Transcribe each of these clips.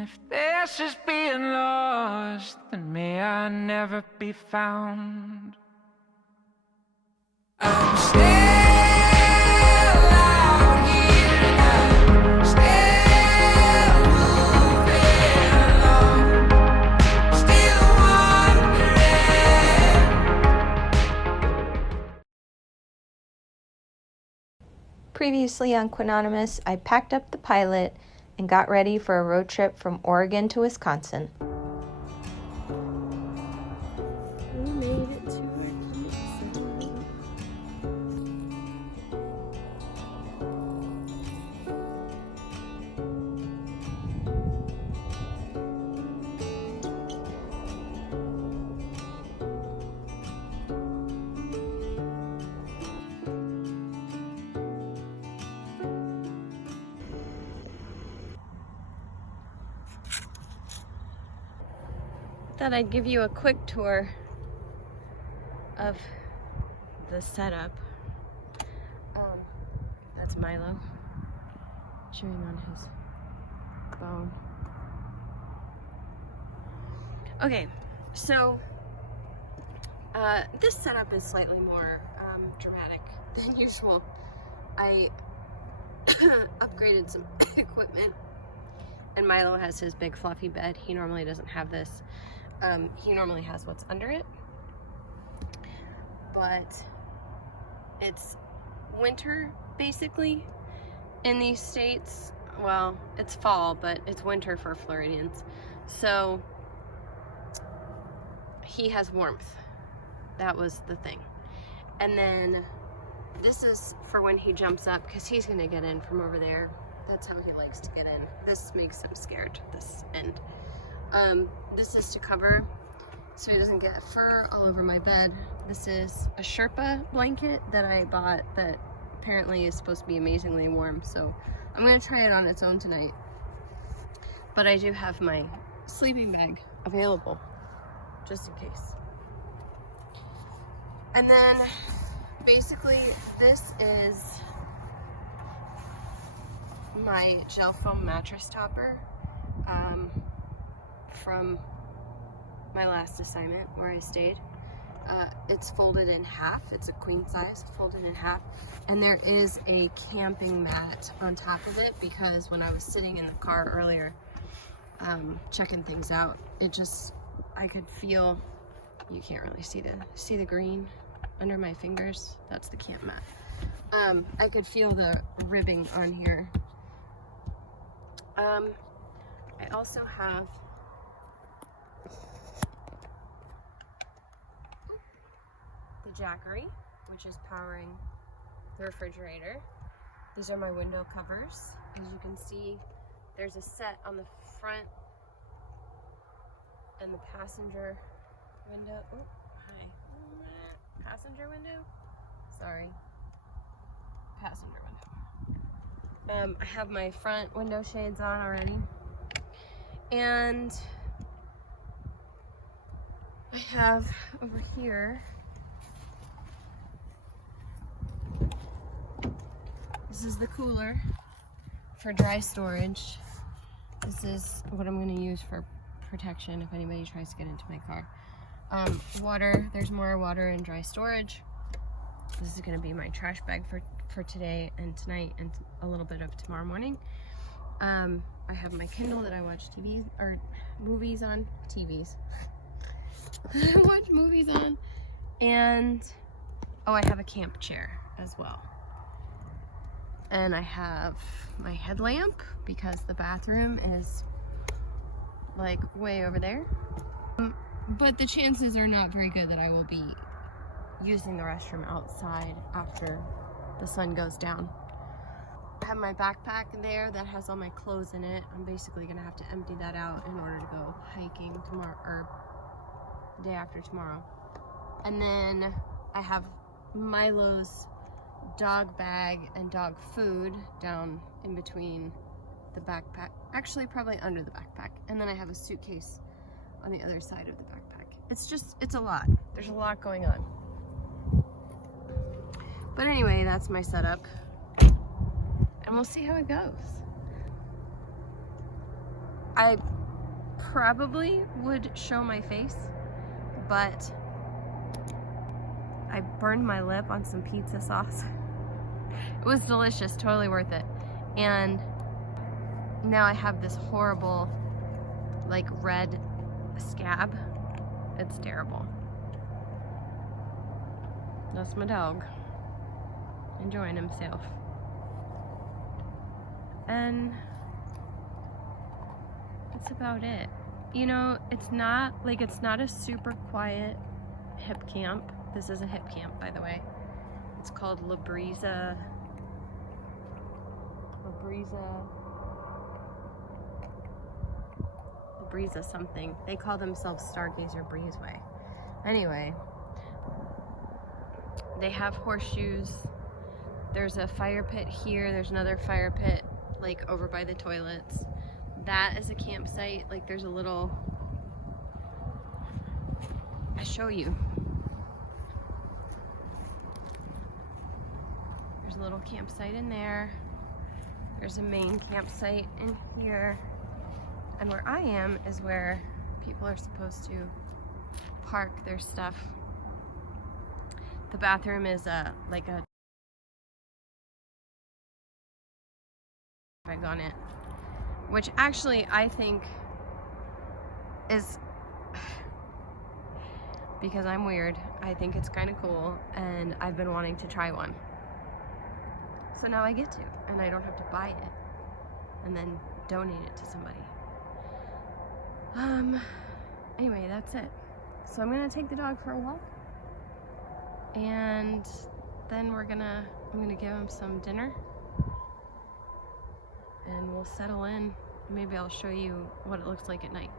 if this is being lost, then may I never be found. I'm still out here now, still moving along, still wondering. Previously on Quinonymous, I packed up the pilot and got ready for a road trip from Oregon to Wisconsin. We made it to Thought I'd give you a quick tour of the setup. That's Milo chewing on his bone. Okay, so this setup is slightly more dramatic than usual. I upgraded some equipment, and Milo has his big fluffy bed. He normally doesn't have this. He normally has what's under it, but it's winter basically in these states. Well, it's fall, but it's winter for Floridians. So he has warmth. That was the thing. And then this is for when he jumps up, because he's gonna get in from over there. That's how he likes to get in. This makes him scared, this end. This is to cover so he doesn't get fur all over my bed. This is a Sherpa blanket that I bought that apparently is supposed to be amazingly warm, so I'm gonna try it on its own tonight. But I do have my sleeping bag available, just in case. And then basically this is my gel foam mattress topper from my last assignment where I stayed. It's folded in half. It's a queen size, folded in half. And there is a camping mat on top of it, because when I was sitting in the car earlier checking things out, I could feel, you can't really see the green under my fingers. That's the camp mat. I could feel the ribbing on here. I also have the Jackery, which is powering the refrigerator. These are my window covers. As you can see, there's a set on the front and the passenger window. Oh, hi. Passenger window? Sorry. Passenger window. I have my front window shades on already. And I have over here, this is the cooler for dry storage. This is what I'm going to use for protection if anybody tries to get into my car. Water, there's more water in dry storage. This is going to be my trash bag for today and tonight and a little bit of tomorrow morning. I have my Kindle that I watch movies on. I watch movies on. And oh, I have a camp chair as well. And I have my headlamp because the bathroom is like way over there. But the chances are not very good that I will be using the restroom outside after the sun goes down. I have my backpack there that has all my clothes in it. I'm basically gonna have to empty that out in order to go hiking tomorrow, or the day after tomorrow. And then I have Milo's dog bag and dog food down in between the backpack, actually probably under the backpack. And then I have a suitcase on the other side of the backpack. It's a lot. There's a lot going on. But anyway, that's my setup. And we'll see how it goes. I probably would show my face, but I burned my lip on some pizza sauce. It was delicious, totally worth it. And now I have this horrible, like, red scab. It's terrible. That's my dog, enjoying himself. And that's about it. You know, it's not a super quiet hip camp. This is a hip camp, by the way. It's called La Brisa something. They call themselves Stargazer Breezeway. Anyway, they have horseshoes. There's a fire pit here. There's another fire pit, like, over by the toilets. That is a campsite. Like, there's a little, I show you. There's a little campsite in there. There's a main campsite in here. And where I am is where people are supposed to park their stuff. The bathroom is like a on it, which actually I think is, because I'm weird, I think it's kind of cool, and I've been wanting to try one. So now I get to, and I don't have to buy it and then donate it to somebody. Anyway, that's it. So I'm gonna take the dog for a walk, and then I'm gonna give him some dinner, and we'll settle in. Maybe I'll show you what it looks like at night.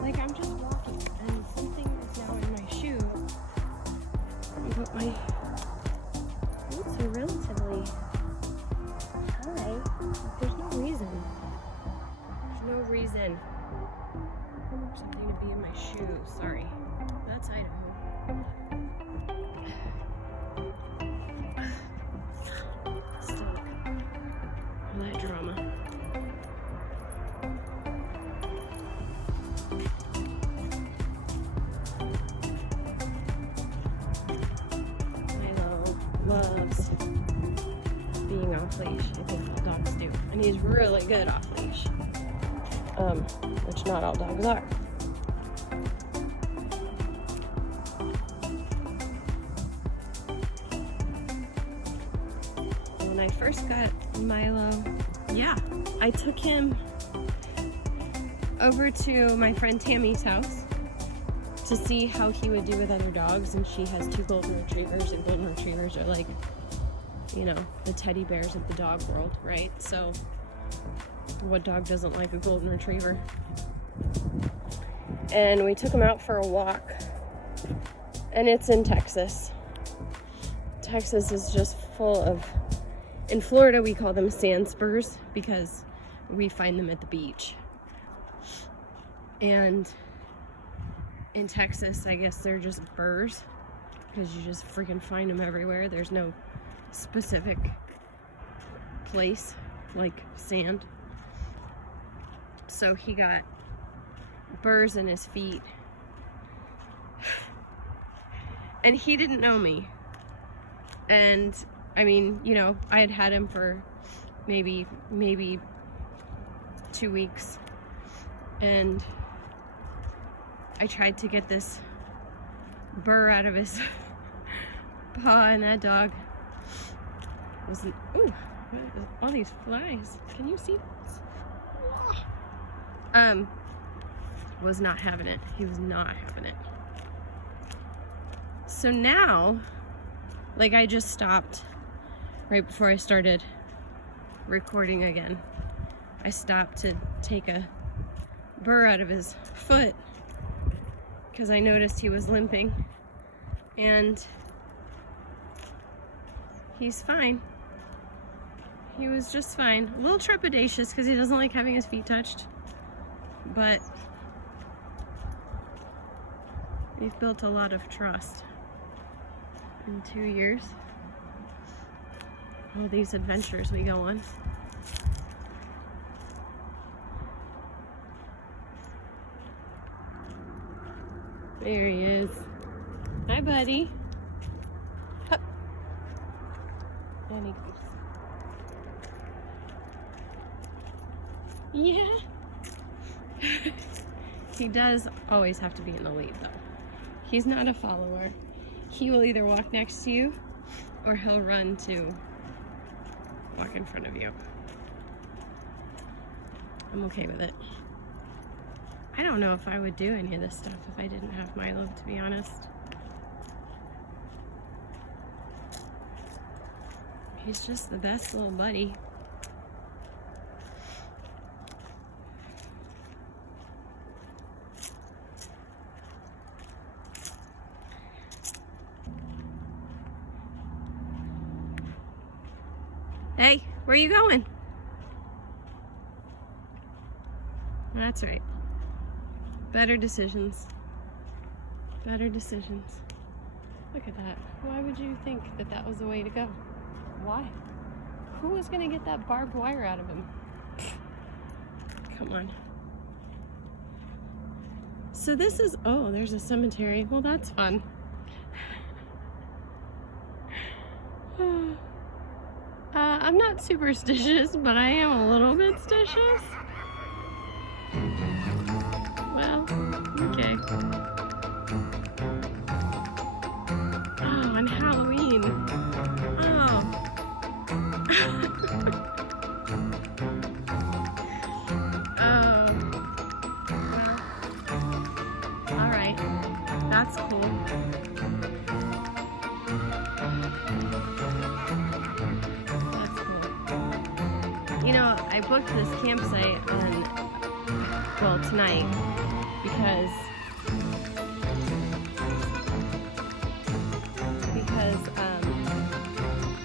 Like I'm just walking and something is now in my shoe, but my boots are relatively high. There's no reason. There's no reason for something to be in my shoe. Sorry. That's Idaho. Still, all that drama. Loves being off leash. I think all dogs do, and he's really good off leash, which not all dogs are. When I first got Milo, yeah, I took him over to my friend Tammy's house to see how he would do with other dogs, and she has 2 golden retrievers, and golden retrievers are like, you know, the teddy bears of the dog world, right? So what dog doesn't like a golden retriever? And we took him out for a walk, and it's in Texas. Texas is just full of, in Florida we call them sand spurs because we find them at the beach. And in Texas, I guess they're just burrs because you just freaking find them everywhere. There's no specific place like sand. So he got burrs in his feet. And he didn't know me. And I mean, you know, I had had him for maybe 2 weeks. And I tried to get this burr out of his paw, and that dog wasn't. Ooh, all these flies. Can you see this? was not having it. He was not having it. So now, like, I just stopped right before I started recording again. I stopped to take a burr out of his foot because I noticed he was limping, and he's fine. He was just fine. A little trepidatious because he doesn't like having his feet touched, but we've built a lot of trust in 2 years. All these adventures we go on. There he is. Hi, buddy. Hup. And he goes. Yeah. He does always have to be in the lead, though. He's not a follower. He will either walk next to you or he'll run to walk in front of you. I'm okay with it. I don't know if I would do any of this stuff if I didn't have Milo, to be honest. He's just the best little buddy. Hey, where are you going? That's right. Better decisions. Better decisions. Look at that. Why would you think that that was the way to go? Why? Who was going to get that barbed wire out of him? Come on. So this is, oh, there's a cemetery. Well, that's fun. I'm not superstitious, but I am a little bit stitious. Well, okay. Oh, on Halloween. Oh. Oh. Well. All right. That's cool. That's cool. You know, I booked this campsite on, well, tonight, because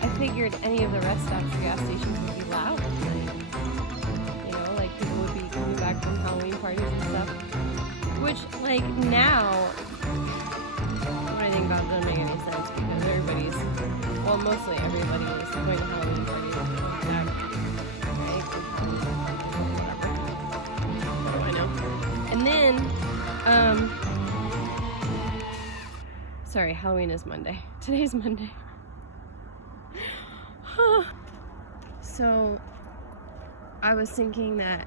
I figured any of the rest stops or gas stations would be loud tonight. You know, like people would be coming back from Halloween parties and stuff. Which, like, now, what I think about doesn't make any sense because everybody's, well, mostly everybody is going to Halloween parties and coming back. Right? What do I know? And then, sorry, Halloween is Monday. Today's Monday. So, I was thinking that,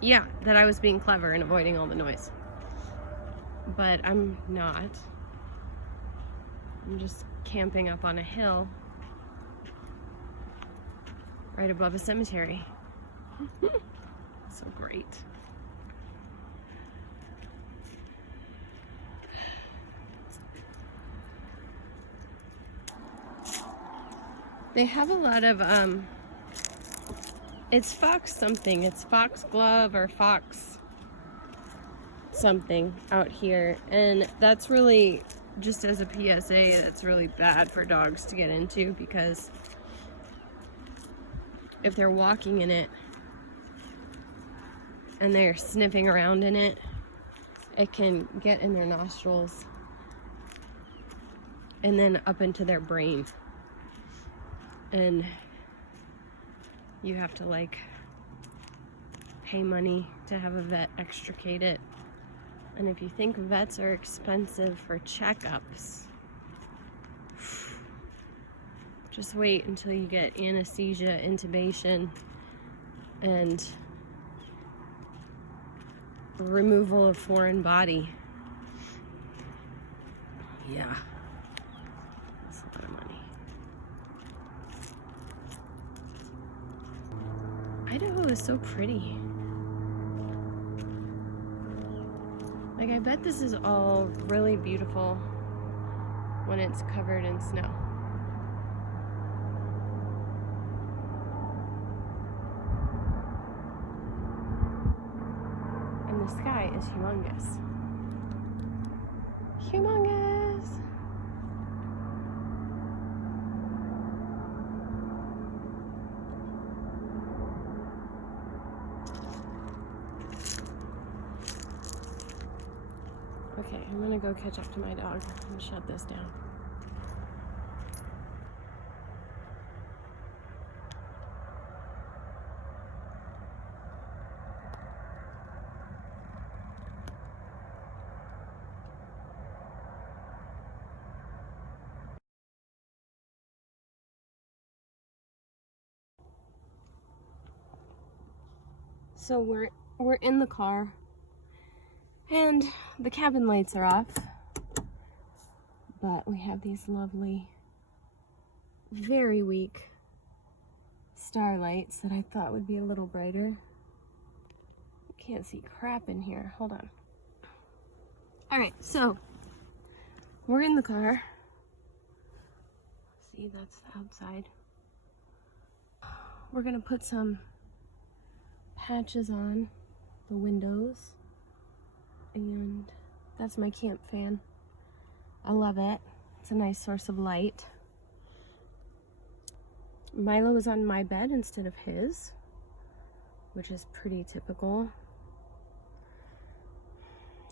yeah, that I was being clever and avoiding all the noise. But I'm not. I'm just camping up on a hill right above a cemetery. So great. They have a lot of, it's fox something. It's foxglove or fox something out here. And that's really, just as a PSA, that's really bad for dogs to get into because if they're walking in it and they're sniffing around in it, it can get in their nostrils and then up into their brain. And you have to, like, pay money to have a vet extricate it. And if you think vets are expensive for checkups, just wait until you get anesthesia, intubation, and removal of foreign body. Yeah. That's a lot of money. Idaho is so pretty. Like, I bet this is all really beautiful when it's covered in snow. And the sky is humongous. Humongous! Okay, I'm gonna go catch up to my dog and shut this down. So we're in the car and the cabin lights are off, but we have these lovely, very weak starlights that I thought would be a little brighter. Can't see crap in here. Hold on. All right, so we're in the car. See, that's the outside. We're gonna put some patches on the windows, and that's my camp fan. I love it. It's a nice source of light. Milo is on my bed instead of his, which is pretty typical.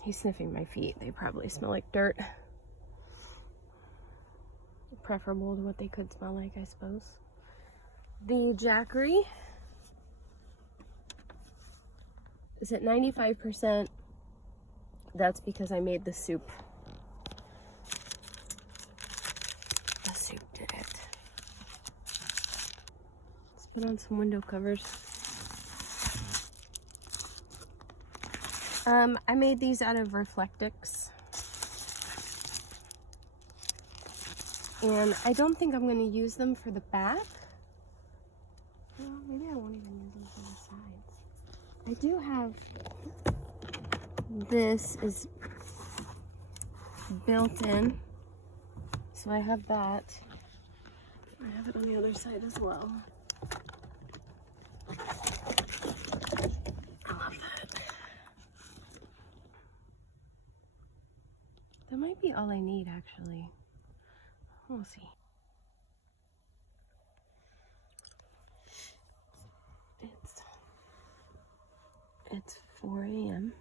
He's sniffing my feet. They probably smell like dirt. Preferable to what they could smell like, I suppose. The Jackery is at 95%. That's because I made the soup. The soup did it. Let's put on some window covers. I made these out of Reflectix. And I don't think I'm going to use them for the back. Well, maybe I won't even use them for the sides. I do have, this is built in, so I have that. I have it on the other side as well. I love that. That might be all I need, actually. We'll see. It's 4 a.m.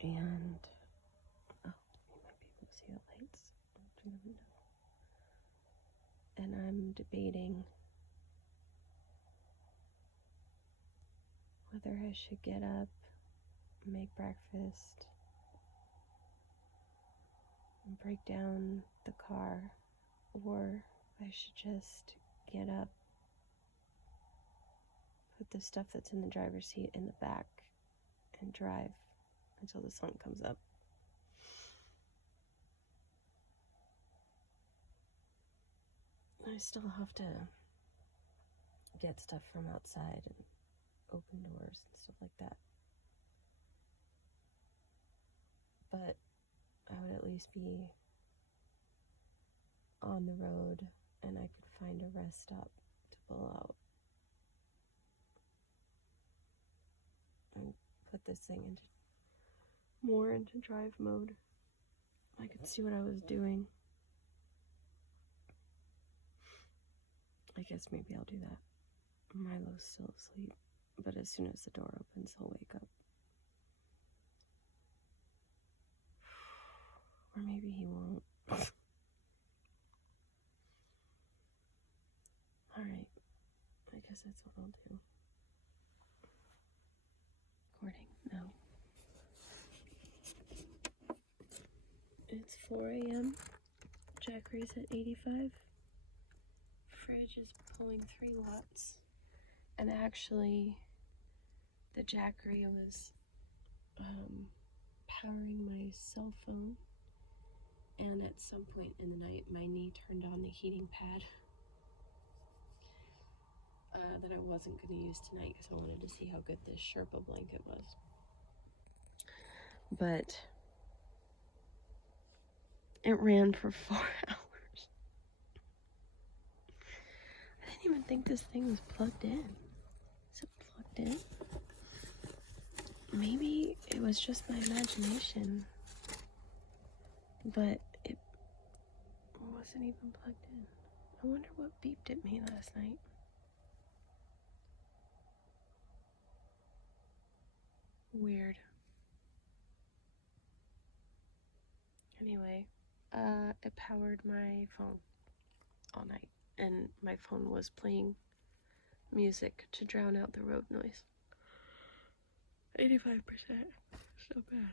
and oh, you might be able to see the lights through the window. And I'm debating whether I should get up, make breakfast, and break down the car, or I should just get up, put the stuff that's in the driver's seat in the back, and drive until the sun comes up. I still have to get stuff from outside and open doors and stuff like that. But I would at least be on the road and I could find a rest stop to pull out and put this thing into drive mode. I could see what I was doing. I guess maybe I'll do that. Milo's still asleep, but as soon as the door opens, he'll wake up. Or maybe he won't. Alright, I guess that's what I'll do. Recording? No. It's 4 a.m. Jackery's at 85. Fridge is pulling 3 watts. And actually, the Jackery was powering my cell phone. And at some point in the night, my knee turned on the heating pad that I wasn't going to use tonight because I wanted to see how good this Sherpa blanket was. but it ran for 4 hours. I didn't even think this thing was plugged in. Is it plugged in? Maybe it was just my imagination, but it wasn't even plugged in. I wonder what beeped at me last night. Weird. Anyway, it powered my phone all night, and my phone was playing music to drown out the road noise. 85%. So bad.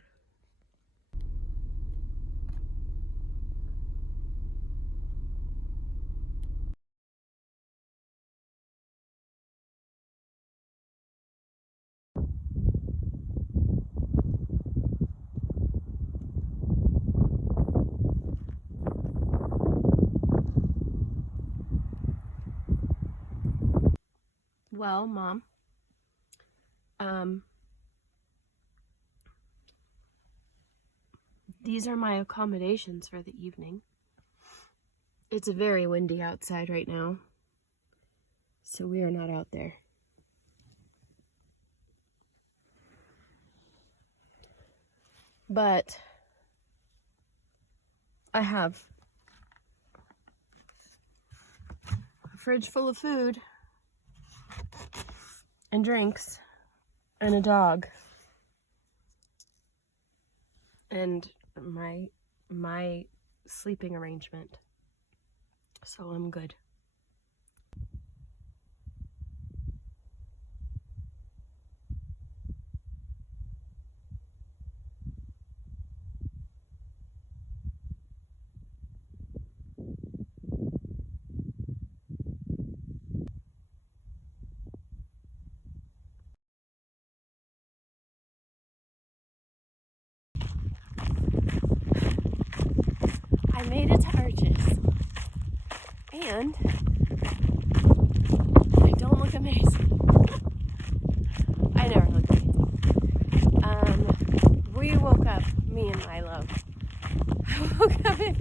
Well, Mom, these are my accommodations for the evening. It's very windy outside right now, so we are not out there. But I have a fridge full of food and drinks and a dog and my sleeping arrangement, so I'm good. I made it to Arches, and I don't look amazing. I never look amazing. We woke up, me and Milo. I woke up at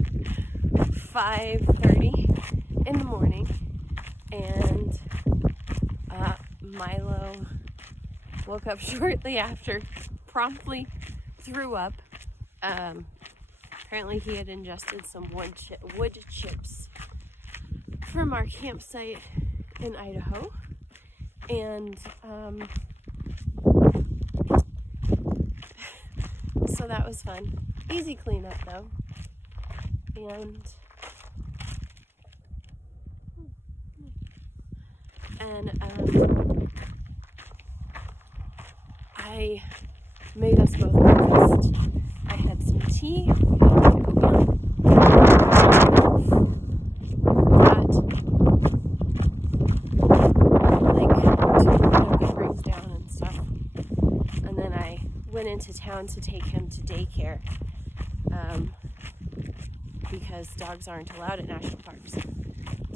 5:30 in the morning, and Milo woke up shortly after, promptly threw up. Apparently he had ingested some wood chips from our campsite in Idaho, and so that was fun. Easy cleanup though, and I made us both breakfast. I had some tea, into town to take him to daycare, because dogs aren't allowed at national parks.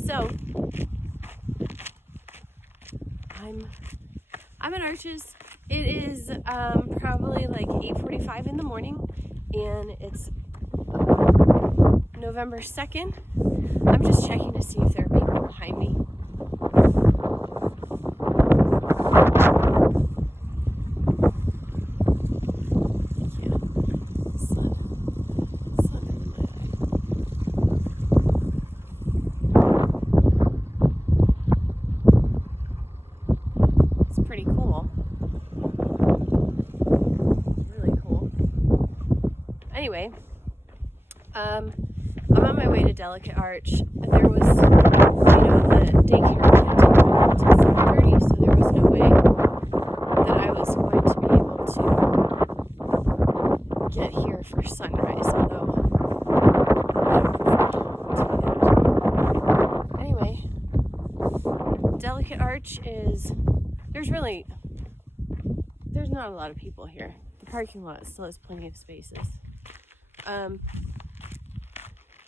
So I'm at Arches. It is probably like 8:45 in the morning, and it's November 2nd. I'm just checking to see if there are people behind me. Pretty cool. Really cool. Anyway, I'm on my way to Delicate Arch. There was, the daycare didn't open until 7:30, so there was no way that I was going to be able to get here for sunrise, although anyway, Delicate Arch is, there's not a lot of people here. The parking lot still has plenty of spaces.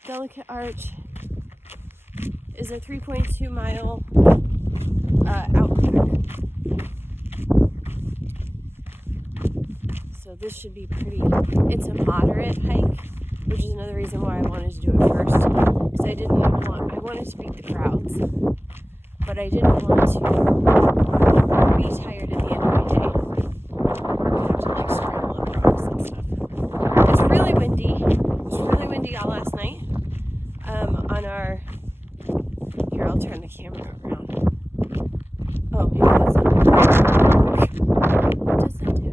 Delicate Arch is a 3.2 mile outback. So this should be pretty. It's a moderate hike, which is another reason why I wanted to do it first, because I wanted to beat the crowds, but I didn't want to be tired at the end of my day. I have to like scramble up rocks and stuff. It's really windy. It was really windy all last night. Here, I'll turn the camera around. Oh, maybe that's not. What does that do?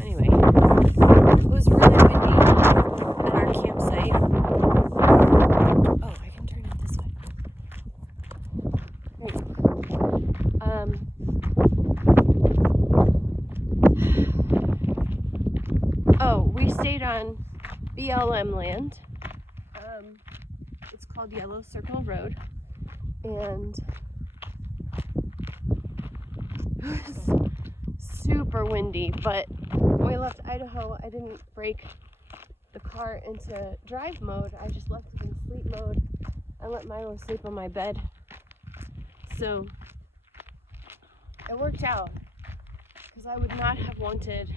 Anyway, it was really windy at our campsite. Oh, I can turn it this way. There you go. Oh, we stayed on BLM land. It's called Yellow Circle Road, and it was super windy, but when we left Idaho, I didn't break the car into drive mode. I just left it in sleep mode. I let Milo sleep on my bed. So it worked out, because I would not have wanted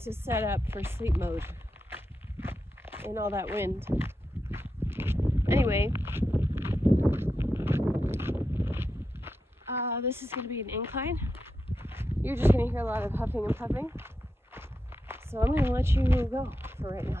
to set up for sleep mode in all that wind. Anyway, this is going to be an incline. You're just going to hear a lot of huffing and puffing. So I'm going to let you go for right now.